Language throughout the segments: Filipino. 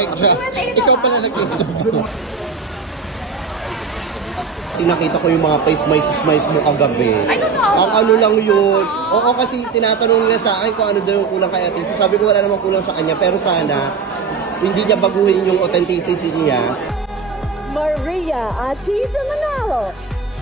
Mic drop. Ikaw pala nag-ito. Nakita ko yung mga pa-smice mo kagabi. Ang ano lang yun. Oo, kasi tinatanong nila sa akin kung ano daw yung kulang kay Ate. Sabi ko wala namang kulang sa kanya, pero sana hindi niya baguhin yung authenticity niya. Maria Atisa Manalo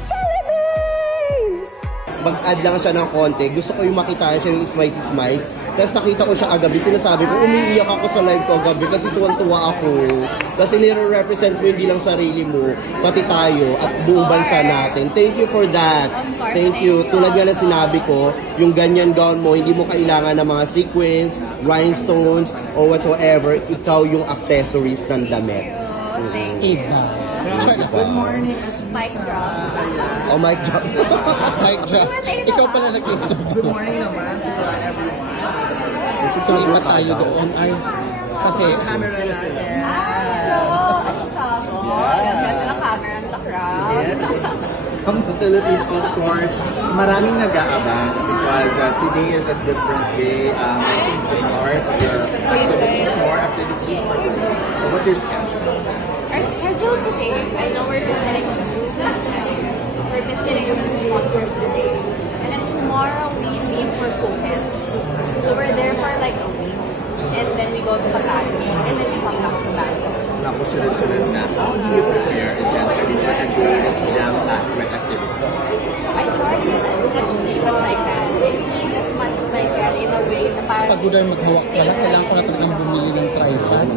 celebrates! Mag-add lang siya ng konti. Gusto ko yung makita siya yung smice. Tapos nakita ko siya agabi. Sinasabi ko, umiiyak ako sa live ko agabi kasi tuwan-tuwa ako. Kasi nire-represent mo hindi lang sarili mo, pati tayo at buong bansa natin. Thank you for that. Thank you. Tulad nga na sinabi ko, yung ganyan gown mo, hindi mo kailangan ng mga sequins, rhinestones, or whatsoever. Ikaw yung accessories ng damit. Iba. Good morning. Mic drop. Oh my God. Mic drop. Ikaw pala nag-ito. Good morning naman to everyone. Sulipat tayo doon ay kasi Camera natin. Ang sabo. Ganda ng camera ng the crowd. From the Philippines, of course, maraming nag-aabang because today is a different day. I think the start of your activities, more activities for today. So what's your schedule? Our schedule today, I know we're visiting a new project. We're visiting a few sponsors today. And then tomorrow we leave for Phuket. So we're there for like a week. And then we go to Makati. And then we come back to Bali. Naku, sunod-sunod na. How do you prepare essentially for a day that's jam-packed with activities? I try to get as much sleep as I can. And eat as much as I can in a way na parang pag-uday maghawak pala, kailangan ko na talagang bumili ng tripod.